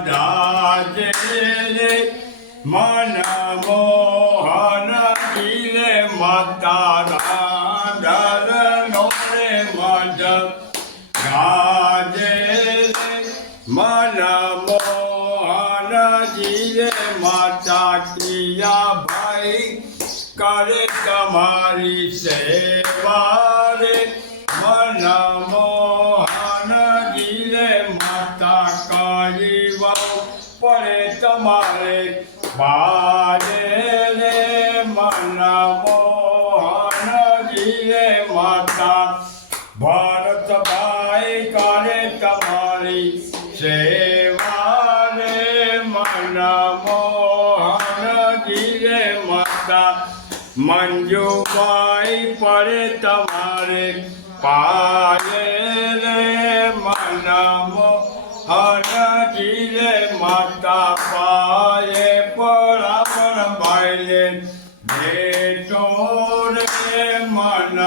દાજે રે મન મોહન જીલે માતા રાંધણનો રે મજ ગાજે રે મન મોહન જીલે માતા કિયા ભાઈ કરે તમારી સેવા રે મન મોહન જીલે માતા કરી પડે તમારે બારે રે મન મોહન જીલે માતા ભરતભાઈ કરે તમારી સેવા રે મન મોહન જીલે માતા મંજુભાઈ પડે તમારે પાયે રે મન મોહન જીલે માતા પાયે પરાપર ભાઈને ભેટો રે મન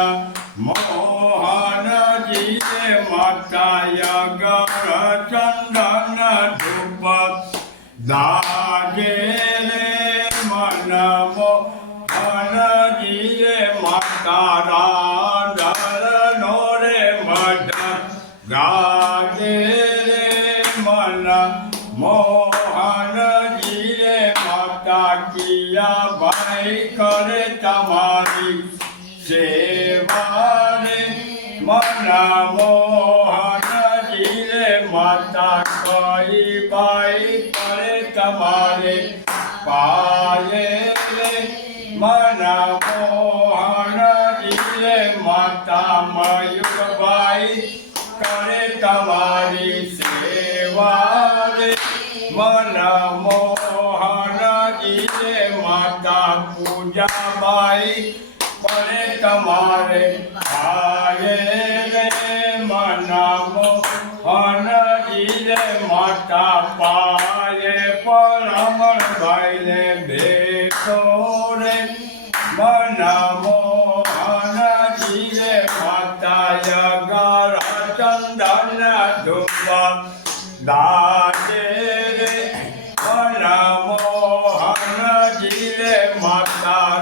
મોહન જીલે માતા યગર ચંદન ધૂપ દાગે રે મન મોહન જીલે માતા રાંધણનો રે મઢ ગાજે રે મન મોહન જીલે માતા કિયા ભાઈ કરે તમારી સેવા રે મન મોહન જીલે માતા કઈ ભાઈ કરે તમારે પાયે રે મન મોહન જીલે માતા મયુરભાઈ કરે તમારી સેવા રે મન મોહન જીલે માતા પૂજાબાઈ પડે તમારે પાયે રે મન મોહન જીલે માતા પાયે પરમણભાઈને ભેટો રે મન મોહન જીલે માતા યગર ચંદન ધૂપ દાજે રે મન મોહન જીલે માતા